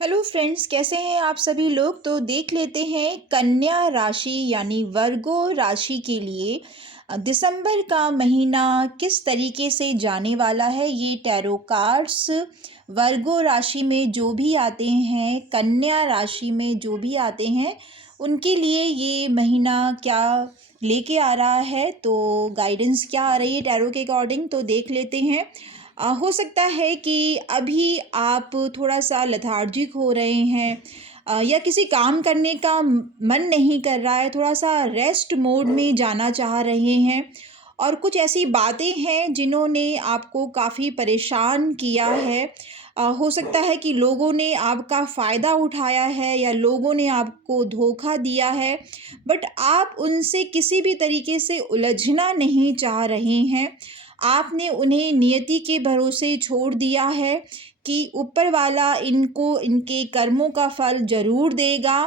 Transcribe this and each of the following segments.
Hello friends, कैसे हैं आप सभी लोग। तो देख लेते हैं कन्या राशि यानी वर्गो राशि के लिए दिसंबर का महीना किस तरीके से जाने वाला है। ये टैरो कार्ड्स वर्गो राशि में जो भी आते हैं, कन्या राशि में जो भी आते हैं, उनके लिए ये महीना क्या लेके आ रहा है, तो गाइडेंस क्या आ रही है टैरो के अकॉर्डिंग, तो देख लेते हैं। हो सकता है कि अभी आप थोड़ा-सा लेथार्जिक हो रहे हैं, या किसी काम करने का मन नहीं कर रहा है, थोड़ा-सा रेस्ट मोड में जाना चाह रहे हैं और कुछ ऐसी बातें हैं जिन्होंने आपको काफ़ी परेशान किया है। हो सकता है कि लोगों ने आपका फ़ायदा उठाया है या लोगों ने आपको धोखा दिया है, बट आप उनसे किसी भी तरीके से उलझना नहीं चाह रहे हैं। आपने उन्हें नियति के भरोसे छोड़ दिया है कि ऊपर वाला इनको इनके कर्मों का फल ज़रूर देगा,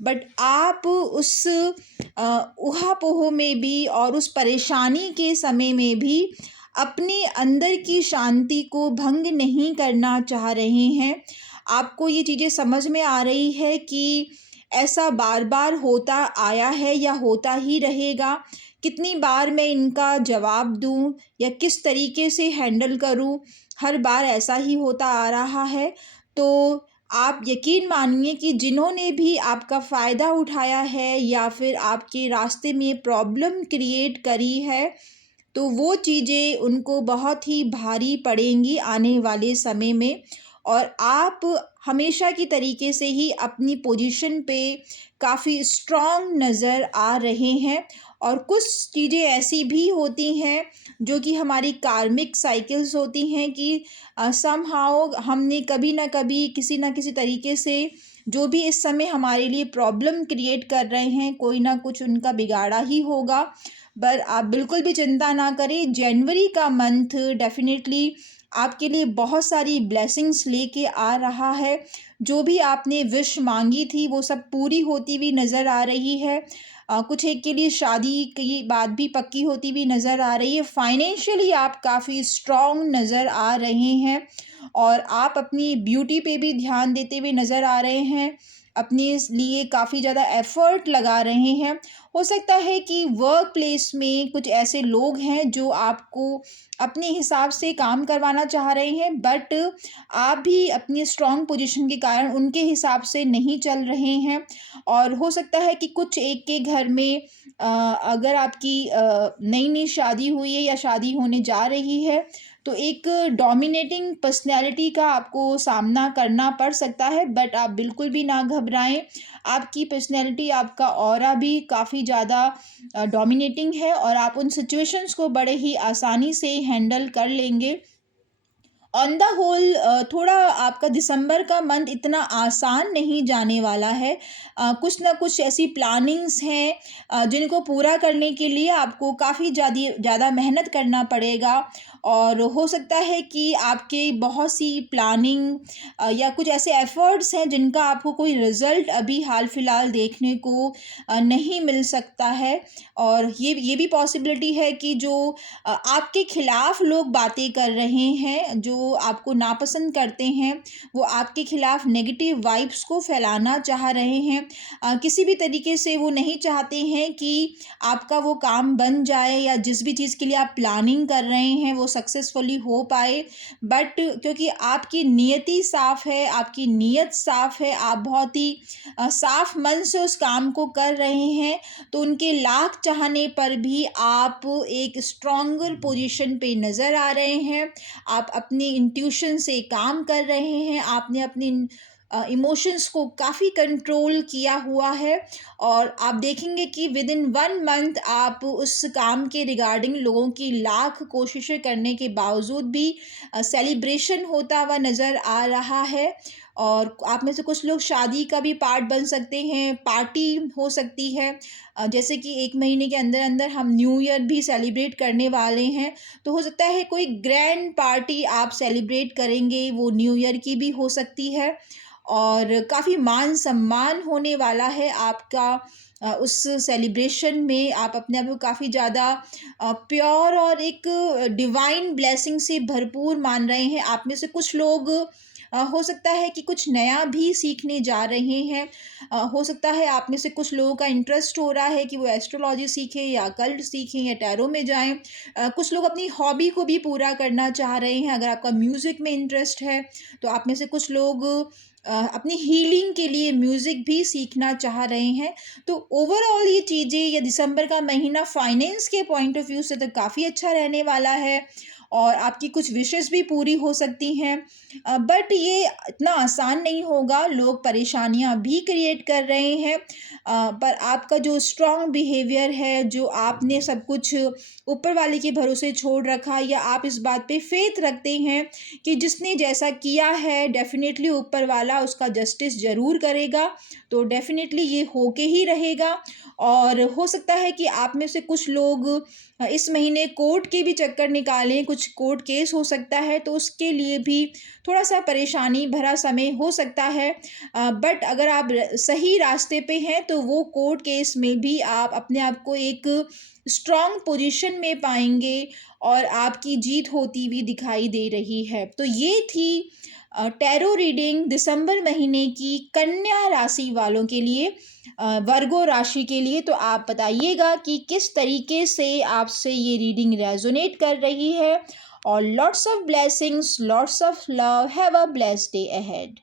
बट आप उस ऊहा-पोह में भी और उस परेशानी के समय में भी अपने अंदर की शांति को भंग नहीं करना चाह रहे हैं। आपको ये चीज़ें समझ में आ रही है कि ऐसा बार-बार होता आया है या होता ही रहेगा। कितनी बार मैं इनका जवाब दूँ या किस तरीके से हैंडल करूँ, हर बार ऐसा ही होता आ रहा है। तो आप यकीन मानिए कि जिन्होंने भी आपका फ़ायदा उठाया है या फिर आपके रास्ते में प्रॉब्लम क्रिएट करी है, तो वो चीज़ें उनको बहुत ही भारी पड़ेंगी आने वाले समय में। और आप हमेशा की तरीके से ही अपनी पोजीशन पे काफ़ी स्ट्रॉन्ग नज़र आ रहे हैं। और कुछ चीज़ें ऐसी भी होती हैं जो कि हमारी कार्मिक साइकिल्स होती हैं कि समहाउ हमने कभी ना कभी किसी ना किसी तरीके से जो भी इस समय हमारे लिए प्रॉब्लम क्रिएट कर रहे हैं, कोई ना कुछ उनका बिगाड़ा ही होगा। पर आप बिल्कुल भी चिंता ना करें, जनवरी का मंथ डेफ़िनेटली आपके लिए बहुत सारी ब्लेसिंग्स लेके आ रहा है। जो भी आपने विश माँगी थी वो सब पूरी होती हुई नज़र आ रही है। कुछ एक के लिए शादी की बात भी पक्की होती हुई नज़र आ रही है। फाइनेंशियली आप काफ़ी स्ट्रॉन्ग नज़र आ रहे हैं और आप अपनी ब्यूटी पे भी ध्यान देते हुए नज़र आ रहे हैं। अपने लिए काफ़ी ज़्यादा एफ़र्ट लगा रहे हैं। हो सकता है कि वर्क प्लेस में कुछ ऐसे लोग हैं जो आपको अपने हिसाब से काम करवाना चाह रहे हैं, बट आप भी अपनी स्ट्रॉन्ग पोजीशन के कारण उनके हिसाब से नहीं चल रहे हैं। और हो सकता है कि कुछ एक के घर में अगर आपकी नई-नई शादी हुई है या शादी होने जा रही है, तो एक डोमिनेटिंग पर्सनैलिटी का आपको सामना करना पड़ सकता है, बट आप बिल्कुल भी ना घबराएँ। आपकी पर्सनैलिटी, आपका ऑरा भी काफ़ी ज़्यादा डोमिनेटिंग है और आप उन सिचुएशंस को बड़े ही आसानी से हैंडल कर लेंगे। ऑन द होल थोड़ा आपका दिसंबर का मंथ इतना आसान नहीं जाने वाला है। कुछ ना कुछ ऐसी प्लानिंग्स हैं जिनको पूरा करने के लिए आपको काफ़ी ज़्यादा मेहनत करना पड़ेगा। और हो सकता है कि आपके बहुत सी प्लानिंग या कुछ ऐसे एफ़र्ट्स हैं जिनका आपको कोई रिज़ल्ट अभी हाल-फिलहाल देखने को नहीं मिल सकता है। और ये भी पॉसिबिलिटी है कि जो आपके खिलाफ लोग बातें कर रहे हैं, जो आपको नापसंद करते हैं, वो आपके खिलाफ नेगेटिव वाइब्स को फैलाना चाह रहे हैं। किसी भी तरीके से वो नहीं चाहते हैं कि आपका वो काम बन जाए या जिस भी चीज़ के लिए आप प्लानिंग कर रहे हैं वो सक्सेसफुली हो पाए। बट क्योंकि आपकी नियति साफ़ है, आपकी नीयत साफ़ है, आप बहुत ही साफ़ मन से उस काम को कर रहे हैं, तो उनके लाख चाहने पर भी आप एक स्ट्रॉन्गर पोजीशन पे नज़र आ रहे हैं। आप अपनी इंट्यूशन से काम कर रहे हैं, आपने अपनी इमोशंस को काफ़ी कंट्रोल किया हुआ है। और आप देखेंगे कि विदिन 1 मंथ आप उस काम के रिगार्डिंग लोगों की लाख कोशिशें करने के बावजूद भी सेलिब्रेशन होता हुआ नज़र आ रहा है। और आप में से कुछ लोग शादी का भी पार्ट बन सकते हैं, पार्टी हो सकती है। जैसे कि 1 महीने के अंदर-अंदर हम न्यू ईयर भी सेलिब्रेट करने वाले हैं, तो हो सकता है कोई ग्रैंड पार्टी आप सेलिब्रेट करेंगे, वो न्यू ईयर की भी हो सकती है। और काफ़ी मान-सम्मान होने वाला है आपका उस सेलिब्रेशन में। आप अपने आप को काफ़ी ज़्यादा प्योर और एक डिवाइन ब्लेसिंग से भरपूर मान रहे हैं। आप में से कुछ लोग हो सकता है कि कुछ नया भी सीखने जा रहे हैं। हो सकता है आप में से कुछ लोगों का इंटरेस्ट हो रहा है कि वो एस्ट्रोलॉजी सीखें या कल्ट सीखें या टैरो में जाएँ। कुछ लोग अपनी हॉबी को भी पूरा करना चाह रहे हैं। अगर आपका म्यूज़िक में इंटरेस्ट है, तो आप में से कुछ लोग अपनी हीलिंग के लिए म्यूज़िक भी सीखना चाह रहे हैं। तो ओवरऑल ये चीज़ें, ये दिसंबर का महीना फाइनेंस के पॉइंट ऑफ व्यू से तो काफ़ी अच्छा रहने वाला है और आपकी कुछ विशेज़ भी पूरी हो सकती हैं। बट ये इतना आसान नहीं होगा, लोग परेशानियाँ भी क्रिएट कर रहे हैं। पर आपका जो स्ट्रॉन्ग बिहेवियर है, जो आपने सब कुछ ऊपर वाले के भरोसे छोड़ रखा, या आप इस बात पे फ़ेथ रखते हैं कि जिसने जैसा किया है डेफ़िनेटली ऊपर वाला उसका जस्टिस ज़रूर करेगा, तो डेफ़िनेटली ये होके ही रहेगा। और हो सकता है कि आप में से कुछ लोग इस महीने कोर्ट के भी चक्कर निकालें, कुछ कोर्ट केस हो सकता है, तो उसके लिए भी थोड़ा-सा परेशानी भरा समय हो सकता है। बट अगर आप सही रास्ते पे हैं, तो वो कोर्ट केस में भी आप अपने आप को एक स्ट्रॉन्ग पोजीशन में पाएंगे और आपकी जीत होती हुई दिखाई दे रही है। तो ये थी टैरो रीडिंग दिसंबर महीने की कन्या राशि वालों के लिए, वर्गो राशि के लिए। तो आप बताइएगा कि किस तरीके से आपसे ये रीडिंग रेजोनेट कर रही है। और lots of blessings, lots of love, have a blessed day ahead.